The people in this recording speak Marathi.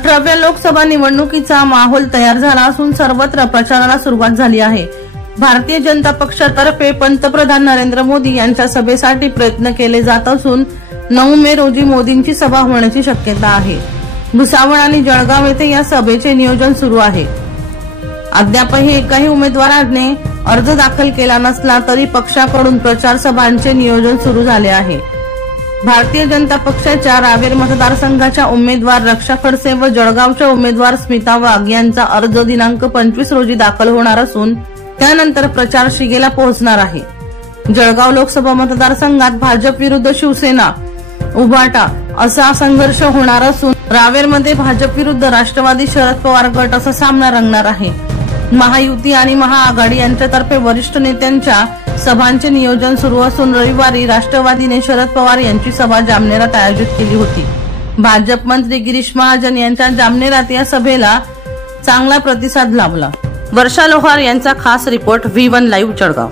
18व्या लोकसभा निवडणुकीचा माहोल तयार झाला असून सर्वत्र प्रचाराला सुरुवात झाली आहे। भारतीय जनता पक्षातर्फे पंतप्रधान नरेंद्र मोदी यांच्या सभेसाठी प्रयत्न केले जात असून 9 मे रोजी मोदींची सभा होण्याची शक्यता आहे। भुसावळ आणि जळगाव येथे या सभेचे नियोजन सुरू आहे। अद्यापही एकाही उमेदवाराने अर्ज दाखल केला नसला तरी पक्षाकडून प्रचार सभांचे नियोजन सुरू झाले आहे। भारतीय जनता पक्षाच्या रावेर मतदारसंघाच्या उमेदवार रक्षा खडसे व जळगावच्या उमेदवार स्मिता वाघ यांचा अर्ज दिनांक 25 रोजी दाखल होणार असून त्यानंतर प्रचार शिगेला पोहोचणार आहे। जळगाव लोकसभा मतदारसंघात भाजप विरुद्ध शिवसेना उभाटा असा संघर्ष होणार असून रावेरमध्ये भाजप विरुद्ध राष्ट्रवादी शरद पवार गट असा सामना रंगणार आहे। महायुती आणि महाआघाडी यांच्यातर्फे वरिष्ठ नेत्यांच्या सभांचे नियोजन सुरू असून रविवारी राष्ट्रवादीने शरद पवार यांची सभा जामनेरात आयोजित केली होती। भाजप मंत्री गिरीश महाजन यांच्या जामनेरात या सभेला चांगला प्रतिसाद लाभला। वर्षा लोहार यांचा खास रिपोर्ट V1 लाईव्ह जळगाव।